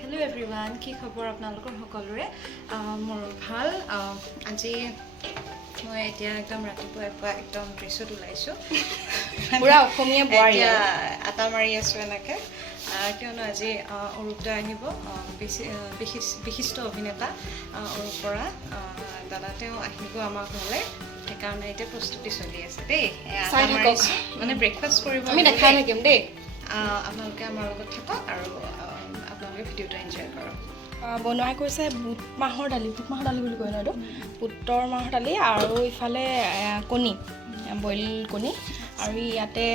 Hello everyone, কি খবৰ আপোনালোকৰ সকলোৰে মোৰ ভাল আজি মই এতিয়া একদম ৰাতিপুৱা একদম ড্ৰেছত ওলাইছো পুৰা অসমীয়া বোৱাৰী আটা মাৰি আছো এনেকে কিয়নো আজি অৰূপদা আহিব বিশিষ্ট অভিনেতা অৰূপ বৰা দাদা তেওঁ আহিব আমাৰ ঘৰলৈ সেইকাৰণে এতিয়া প্ৰস্তুতি চলি আছে দেই মানে ব্ৰেকফাষ্ট কৰিব আমি দেখাই থাকিম দেই আপোনালোকে আমাৰ লগত থাকক আৰু আপোনালোকে ভিডিঅ'টো এনজয় কৰক বনোৱা কৰিছে বুট মাহৰ দালি বুলি কয় ন এইটো বুটৰ মাহৰ দালি আৰু ইফালে কণী বইল কণী আৰু ইয়াতে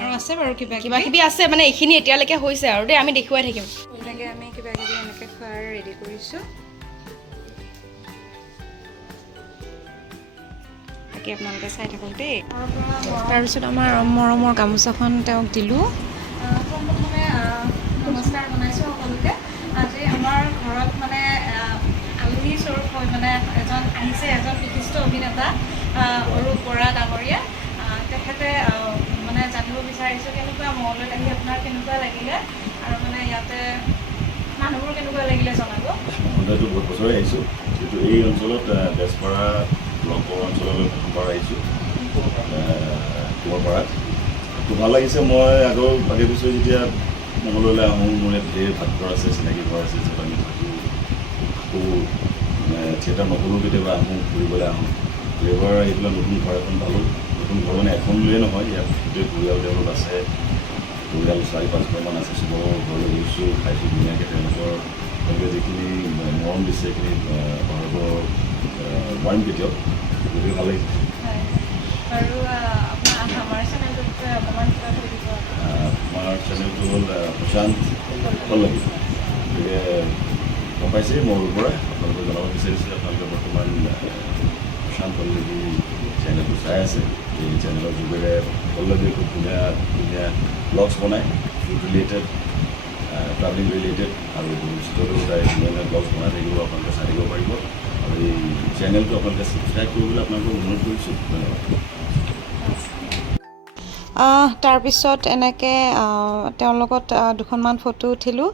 আৰু আছে বাৰু কিবা কিবি আছে মানে এইখিনি এতিয়ালৈকে হৈছে আৰু দেই আমি দেখুৱাই থাকিম এনেকৈ আমি কিবা কিবি এনেকৈ খোৱাৰ ৰেডি কৰিছোঁ তাকে আপোনালোকে চাই থাকক দেই তাৰপিছত আমাৰ মৰমৰ গামোচাখন তেওঁক দিলোঁ পোনপ্ৰথমে নমস্কাৰ জনাইছোঁ সকলোকে আজি আমাৰ ঘৰত মানে আলহী স্বৰূপ হৈ মানে এজন বিশিষ্ট অভিনেতা অৰূপ বৰা ডাঙৰীয়া তেখেতে মানে জানিব বিচাৰিছোঁ কেনেকুৱা মঙলদৈত আহি আপোনাৰ কেনেকুৱা লাগিলে আৰু মানে ইয়াতে মানুহবোৰ কেনেকুৱা লাগিলে জনাব মঙলদৈতো বহুত বছৰে আহিছোঁ কিন্তু এই অঞ্চলত বেজপৰা ব্লকৰ অঞ্চললৈ প্ৰথমবাৰ আহিছোঁ কোঁৱৰপাৰাত তো ভাল লাগিছে মই আগৰ আগে পিছৰে যেতিয়া মঙলদৈলৈ আহোঁ মোৰ ইয়াত ধেৰ ভাতঘৰ আছে চিনাকি ঘৰ আছে য'ত আমি থাকোঁ আকৌ থিয়েটাৰ নকৰোঁ কেতিয়াবা আহোঁ ফুৰিবলৈ আহোঁ এইবাৰ আহি পেলাই নতুন ঘৰ এখন পালোঁ নতুন ঘৰ মানে এখন লৈয়ে নহয় ইয়াত গোটেই পৰিয়াল তেওঁলোক আছে পৰিয়াল 4-5ঘৰমান আছে চবৰ ঘৰলৈ গৈছোঁ খাইছোঁ ধুনীয়াকৈ তেওঁলোকে যিখিনি মৰম দিছে সেইখিনি পাৰিম কেতিয়াও গতিকে ভাল লাগিছে আৰু আমাৰ চেনেলটো হ'ল প্ৰশান্ত পল্লৱী গতিকে গম পাইছে মোৰ পৰা আপোনালোকে জনাব বিচাৰিছোঁ আপোনালোকে বৰ্তমান প্ৰশান্ত পল্লৱী চেনেলটো চাই আছে এই চেনেলৰ যোগেৰে পল্লৱীয়ে খুব ধুনীয়া ব্লগছ বনায় ফুড ৰিলেটেড ট্ৰাভেলিং ৰিলেটেড আৰু ভৱিষ্যতলৈও তাই ধুনীয়া ব্লগছ বনাই থাকিব আপোনালোকে চাই থাকিব পাৰিব আৰু এই চেনেলটো আপোনালোকে ছাবস্ক্ৰাইব কৰিবলৈ আপোনালোকক অনুৰোধ কৰিছোঁ ধন্যবাদ তাৰপিছত এনেকৈ তেওঁৰ লগত দুখনমান ফটো উঠিলোঁ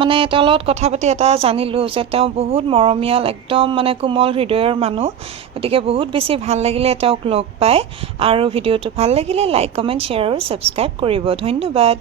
মানে তেওঁৰ লগত কথা পাতি এটা জানিলোঁ যে তেওঁ বহুত মৰমীয়াল একদম মানে কোমল হৃদয়ৰ মানুহ গতিকে বহুত বেছি ভাল লাগিলে তেওঁক লগ পাই আৰু ভিডিঅ'টো ভাল লাগিলে লাইক কমেণ্ট শ্বেয়াৰ আৰু ছাবস্ক্ৰাইব কৰিব ধন্যবাদ